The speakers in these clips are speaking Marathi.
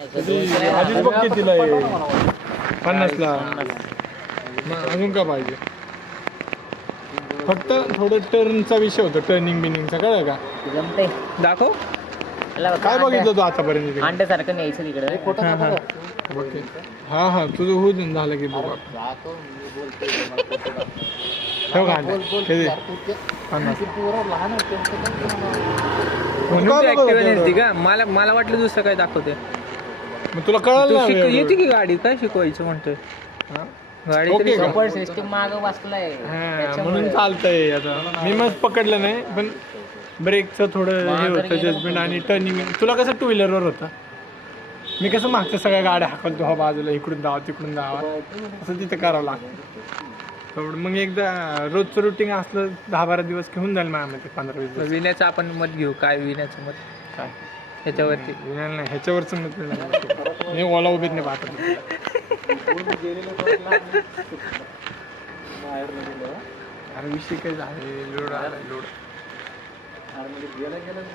आधीच बघ कितीला आहे 50ला. मग अजून का पाहिजे? फक्त थोडं टर्नचा विषय होतो, टर्निंग बिनिंगचा, कळलं का? जमते दाखव. काय बघितलं तू आतापर्यंत? अंड्यासारखं न्यायचं तिकडे. ओके. हा हा तुझं होऊ दे झालं की बघ. ठेव का अंडे? किती? 50. का मला वाटलं दुसरं काय दाखवते. मग तुला कळलं ना येते की गाडी काय शिकवायचं म्हणतोय. गाडी ओके तरी का? सपोर्ट सिस्टीम मागं बसलाय म्हणून चालतंय. आता मी मग पकडलं नाही, पण ब्रेकचं थोडं हे होतं जजमेंट आणि टर्निंग. तुला कसं टू व्हीलरवर होतं, मी कसं मागच्या सगळ्या गाड्या हाकलतो हा बाजूला, इकडून जावा तिकडून जावा, असं तिथं करावं लागतं. मग एकदा रोजचं रुटीन असलं 10-12 दिवस घेऊन जाईल माझ्यामध्ये 15-20 दिवस. विण्याचं आपण मत घेऊ. काय विण्याचं मत काय ह्याच्यावरती? नाही ह्याच्यावरच मत नाही. मी ओला उभेत नाही पाहतो. अरे विषय काय झाले, लोड आला लोड.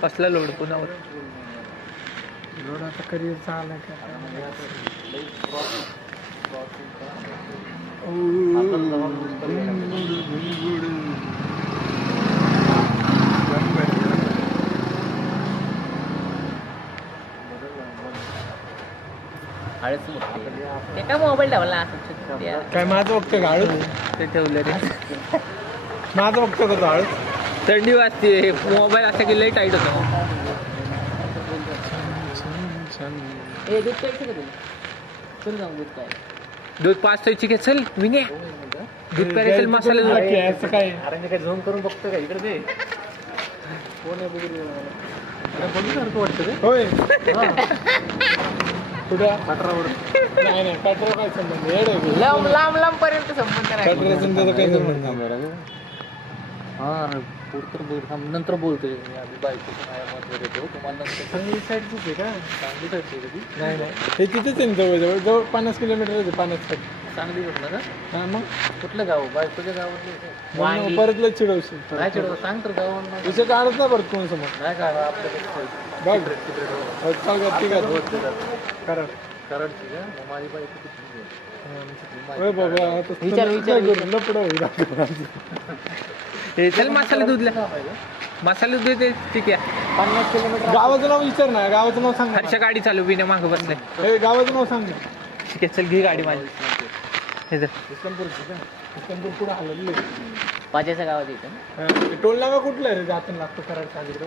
कसला लोड पुन्हावर? लोड आता करिअरचा आला का? हळूच मोठी. ते काय मोबाईल ठेवला असं काय माझं बघतो का हळूच? ते ठेवलं रे. माझं बघतो का तो हळूच? थंडी वाजते, मोबाईल असा की लई टाईट होतो. ए दूध प्यायचं का तुला? चल जाऊ दूध काय. दूध 5 चोयची घे. चल विने, दूध प्यायला मसाला दूध. असं काय? अरे मी काय झोन करून बघतो का इकडे ते कोण आहे बघू. सारखं वाटतं रे. होय कुठं कटरावर? नाही कटरा काय संबंध? येड आहे का? लांब लांब लांब पर्यंत संबंध नाही. कटराचा त्याचा काय संबंध नाही. हा पुढतर बोल, नंतर बोलतोय मी. आधी बायकोचं माझ्या मत देतो तुम्हाला नंतर. चांगली साईडचीच आहे का? चांगली करते कधी नाही हे तिथेच आहे ना, जवळ 50 किलोमीटर आहे. 50 चांगली म्हटलं का? हा मग कुठलं गाव? बायकोच्या गावातलं. परतलं चिडवशील. काय चिडवलं सांग तर गावांना. विषय काढत नाही परत कोण समोर. नाही का आपल्याकडे बघ चालू ठीक आहे. करा कराडची का? मग माझी बायको किती आहे? होय बाबा आता विचार लपडं होईल. हे चल मसाला दूध ला. मसाला दूध दे. ठीक आहे. 50 किलोमीटर. गावाचं नाव विचार ना, गावाचं नाव सांग ना. हर्षा गाडी चालू विना मागं बसले. हे गावाचं नाव सांग ना. ठीक आहे चल घे गाडी माझी. हे धर. इस्लामपूरची का? इस्लामपूर पुढे हलवली. पाच्याच्या गावात येतं. टोल नाका कुठलं आहे रे? जाताना लागतो कराडच्या अलीकडे.